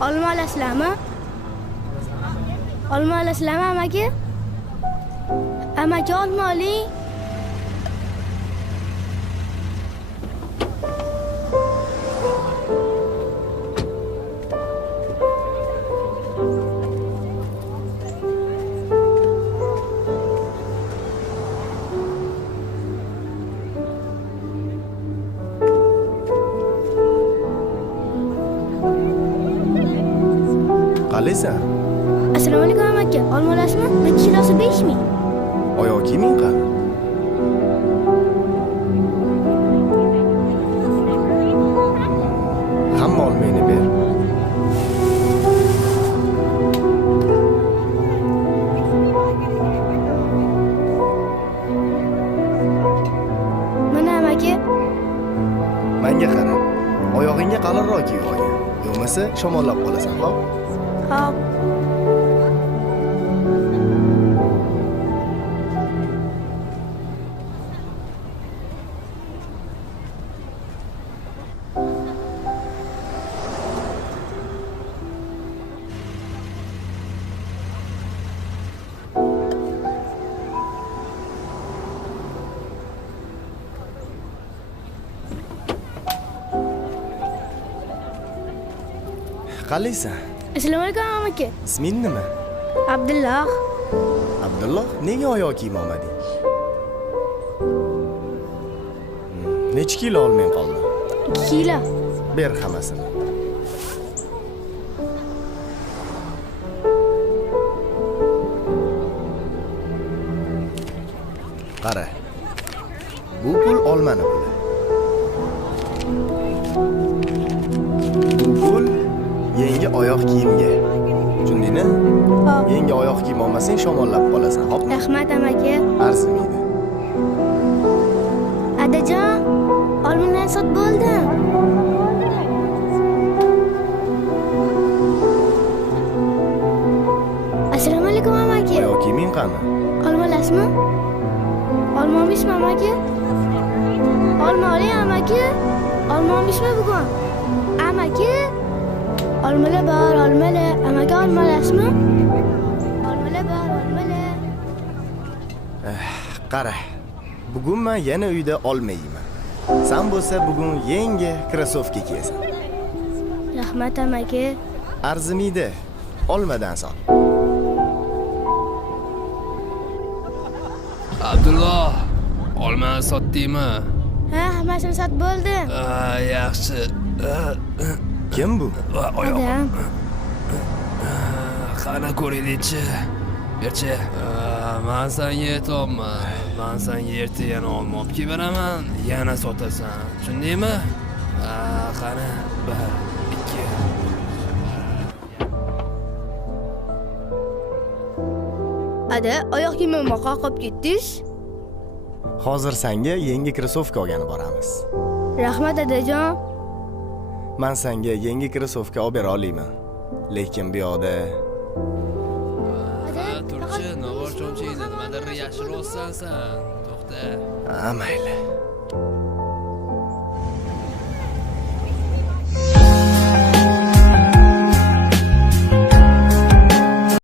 Olma olasizlarmi? Olma olasizlarmi amaki? Amaki olma oling. Qalaysan? Assalomu alaykum amaki. Olma olasizmi? Bir kilosi 5000. Oyoq kiyiming qani? Hamma olmayni ber. Mana amaki. Menga qara. Oyog'ingga qalinroq kiyib olgin. Yo'qmasa shamollab qolasan, xo'p? Hop. Qalaysan? Assalomu alaykum amaki. Isming nima? Abdulloh. Abdulloh, nega oyoq kiyim olmading? Necha kilo olmay qoldi? 2 kilo. Ber hammasini. Qara. Bu pul olmani puli. Bu pul yangi oyoq kiyimga. Tushundingmi? Hop. Yangi oyoq kiyim olmasang shamollab qolasan, xo'p? Rahmat amaki. Arzimaydi. Adajon, olmalarni sotib bo'ldim. Assalomu alaykum amaki. Oyoq kiyiming qani? Olma olasizmi? Olma olmaysizmi amaki? Olma oling amaki. Olma olmaysizmi bugun? Amaki. Olmalar bor, olmalar. Amaki olma olasizmi? Olmalar bor, olmalar. Qara. Bugun men yana uyda olmayman. Sen bo'lsa bugun yangi krossovka kiyasan. Rahmat amaki. Arzimaydi. Olmadan sot. Abdulloh, olmani sotdingmi? Ha, hammasini sotib bo'ldim. Yaxshi. Kim bu? Oyog'im. Adam. Qani ko'raylik-chi. Berchi. Men senga aytolman. Men senga erta yana olma olib kelib beraman, yana sotasan. Tushundingmi? Qani, 1, 2. Ada, oyoq kiyimimni qoqib ketdingiz? Hozir senga yangi krossovka olgani boramiz. Rahmat adajon. Men senga yangi krossovka olib bera olmayman. Lekin bu yoqda Turchi, navor cho'mchingni nimadir yashirib olsan sen. To'xta. mayli.